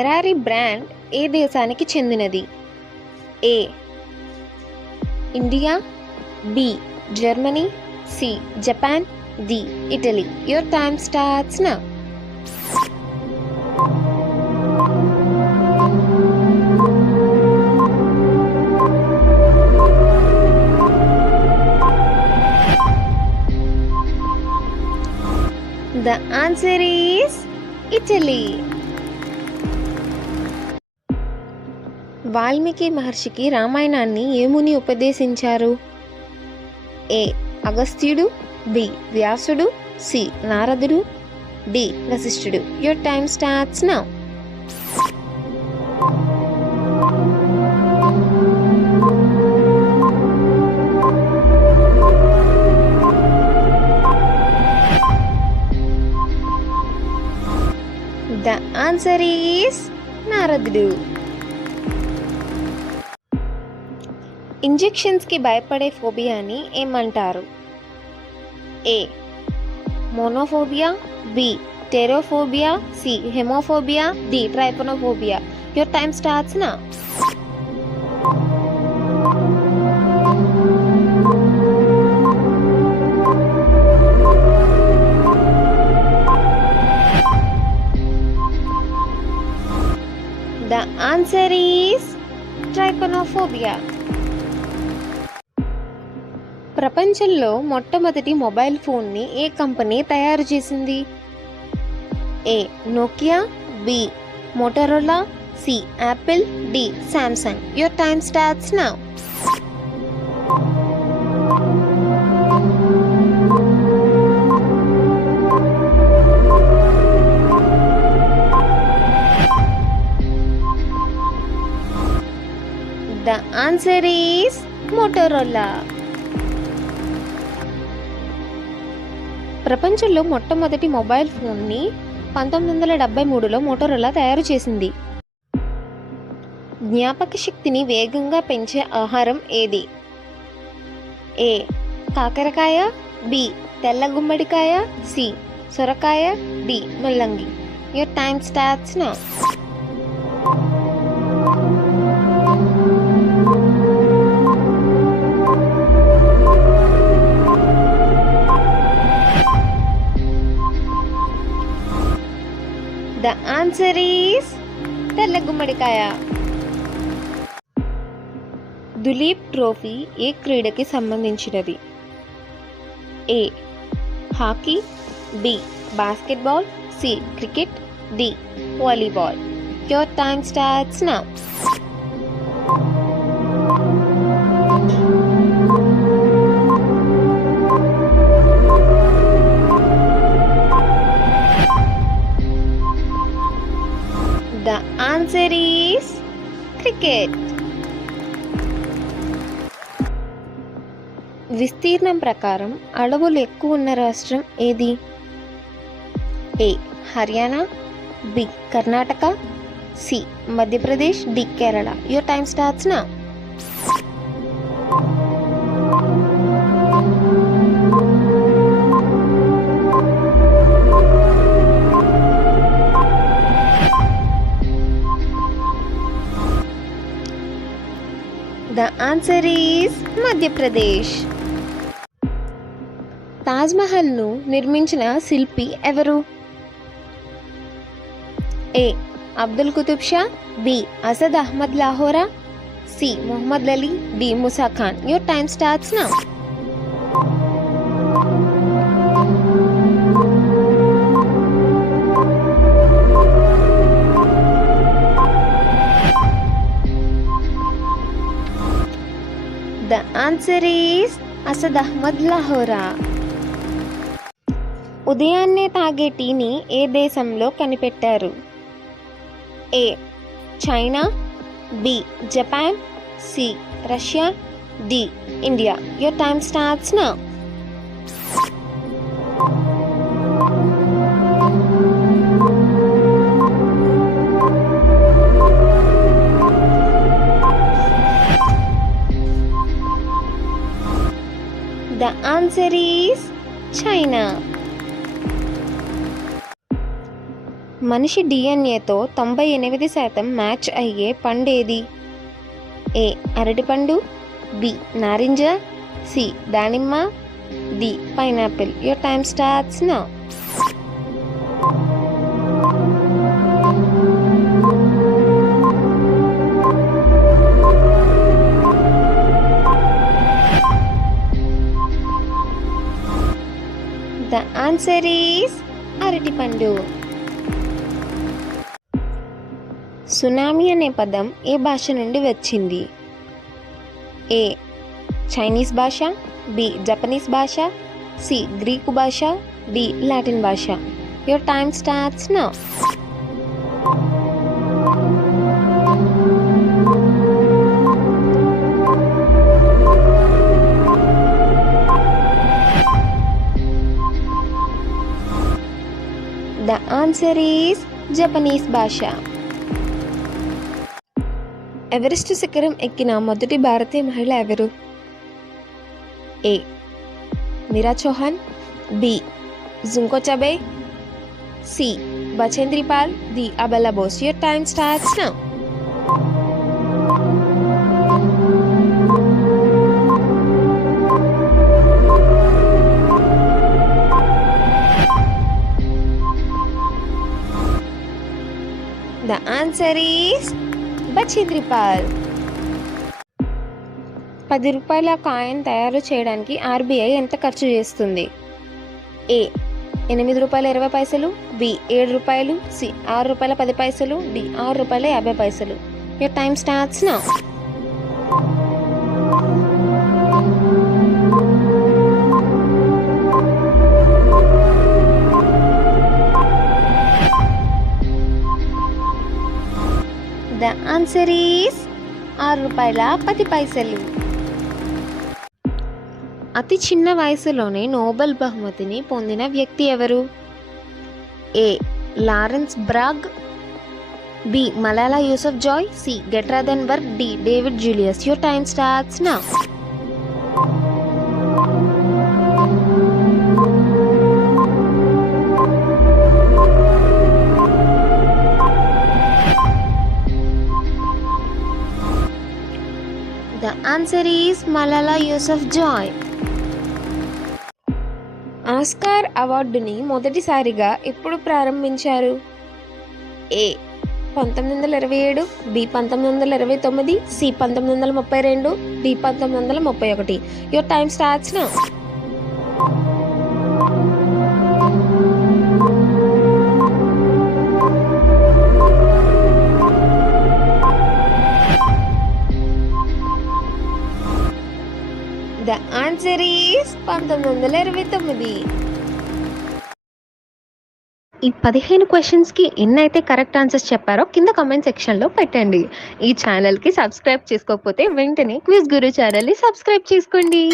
Ferrari brand ఏ దేశానికి చెందినది? A India, B Germany, C Japan, D Italy. Your time starts now. The answer is Italy. Valmiki మహర్షికి రామాయణాన్ని ఏ ముని ఉపదేశించారు? ఏ అగస్త్యుడు, బి వ్యాసుడు, సి నారదుడు, డి వశిష్ఠుడు. Your time starts now. The answer is నారదుడు. ఇంజెక్షన్స్కి భయపడే ఫోబియాని ఏమంటారు? A monophobia, B pterophobia, C haemophobia, D trypanophobia. Your time starts now. The answer is trypanophobia. ప్రపంచంలో మొట్టమొదటి మొబైల్ ఫోన్ని ఏ కంపెనీ తయారు చేసింది? A Nokia, B Motorola, C Apple, D Samsung. Your time starts now. The answer is Motorola. ప్రపంచంలో మొట్టమొదటి mobile ఫోన్ని 1973లో మోటరోలా తయారు చేసింది. జ్ఞాపక శక్తిని వేగంగా పెంచే ఆహారం ఏది? ఏ కాకరకాయ, బి తెల్ల గుమ్మడికాయ, సి సొరకాయ, డి ముల్లంగి. Your time starts now. The answer is తెల్ల గుమ్మడికాయ. దులీప్ ట్రోఫీ ఏ క్రీడకి సంబంధించినది? A hockey, B basketball, C cricket, D volleyball. Your time starts now. The answer is cricket. విస్తీర్ణం ప్రకారం అడవులు ఎక్కువ ఉన్న రాష్ట్రం ఏది? A Haryana, B Karnataka, C Madhya Pradesh, D Kerala. Your time starts now. The answer is Madhya Pradesh. తాజ్మహల్ను నిర్మించిన శిల్పి ఎవరు? A Abdul Qutub Shah, B Asad Ahmad Lahora, C Mohammad Ali, D Musa Khan. Your time starts now. The answer is Asad Ahmad Lahora. ఉదయాన్నే తాగే టీని ఏ దేశంలో కనిపెట్టారు? A China, B Japan, C Russia, D India. Your time starts now. The answer is China. మనిషి డిఎన్ఏతో 98% మ్యాచ్ అయ్యే పండేది? ఏ అరటిపండు, బి నారింజ, సి దానిమ్మ, D pineapple. Your time starts now. The answer is అరటిపండు. సునామీ అనే పదం ఏ భాష నుండి వచ్చింది? ఏ చైనీస్ భాష, బి జపనీస్ భాష, సి గ్రీకు భాష, డి లాటిన్ భాష. Your time starts now. The answer is Japanese భాష. ఎవరెస్ట్ శిఖరం ఎక్కిన మొదటి భారతీయ మహిళ ఎవరు? A Meera Chauhan, B Junko Tabei, C Bachendri Pal, D Abella Bose. Your time starts now. The answer is Bachendri పాల్. 10 రూపాయల కాయిన్ తయారు చేయడానికి ఆర్బీఐ ఎంత ఖర్చు చేస్తుంది? ఏ 8 రూపాయల 20 పైసలు, బి 7 రూపాయలు, సి 6 రూపాయల 10 పైసలు, డి 6 రూపాయల 50 పైసలు. Your time starts now. The answer is 6 రూపాయల 10 పైసలు. అతి చిన్న వయసులోనే నోబెల్ బహుమతిని పొందిన వ్యక్తి ఎవరు? A Lawrence Bragg, B Malala Yousafzai, C Greta Thunberg, D David Julius. Your time starts now. The answer is Malala Yousafzai. Oscar అవార్డుని మొదటిసారిగా ఎప్పుడు ప్రారంభించారు? A 1927, B 1929, C 1932, D 1931. Your time starts now. The answer is 1929. ఈ 15 క్వశ్చన్స్కి ఎన్నైతే correct answers చెప్పారో కింద కామెంట్ సెక్షన్లో పెట్టండి. ఈ ఛానల్కి సబ్స్క్రైబ్ చేసుకోకపోతే వెంటనే క్విజ్ గురు ఛానల్ని సబ్స్క్రైబ్ చేసుకోండి.